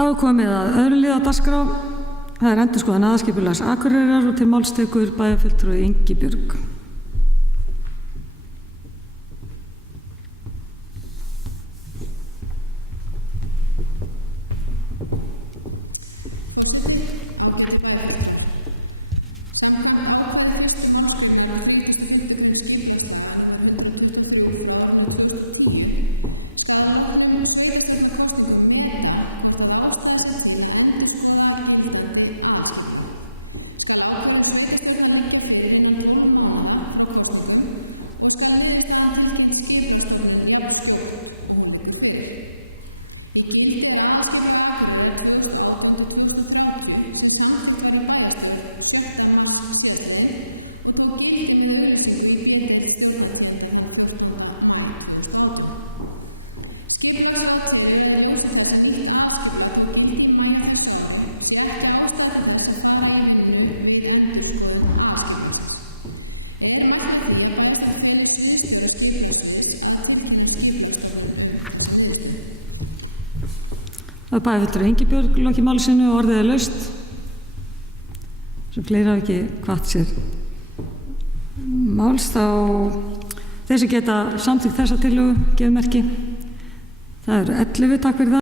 Þá er komið að öðrum lið á dagskrá. Það er endurskoðun aðalskipulags Akureyrar og til máls tekur bæjarfulltrúi Ingibjörg. Samkvæmt ákvæði 1. málsgreinar 35. skipulagslaga nr. 123/2010 skal að loknum sveitarstjórnarkosningum meta hvort ástæða sé til að endurskoða gildandi aðalskipulag. Skal ákvörðun sveitarstjórnar liggja fyrir innan 12 mánaða frá kosningum og skal niðurstaðan tekin skipulagsstofnun jafnskjótt og hún liggur fyrir. Í gildi aðalskipulag Akureyrar 2018-2030 sem samþykkt var í bæjarstjórn 6. mars síðastliðinn og tók gildi með auglýsingu í félags stjórnartíðinni þann 14. maí 2018. Skipulagslög telur að ljóst þess nýtt aðalskipulag tók gildi í maí þess ári sé ekki ástæða þess að fara í vinnu við endurskoðun aðalskipulagsins. Er mælt með því að breyta fyrir sviðsstjórn skipulagssviðs að tilkynna skipulagsstofnun þessu niðurstöðu. Það er bæjarfulltrúi Ingibjörg lokið máli sínu og orðið er laust. Svo fleiri hafa ekki hvatt sér máls, þá þeir sem geta samþykkt þessa tillögu gefið merki. Það eru 11, takk fyrir það.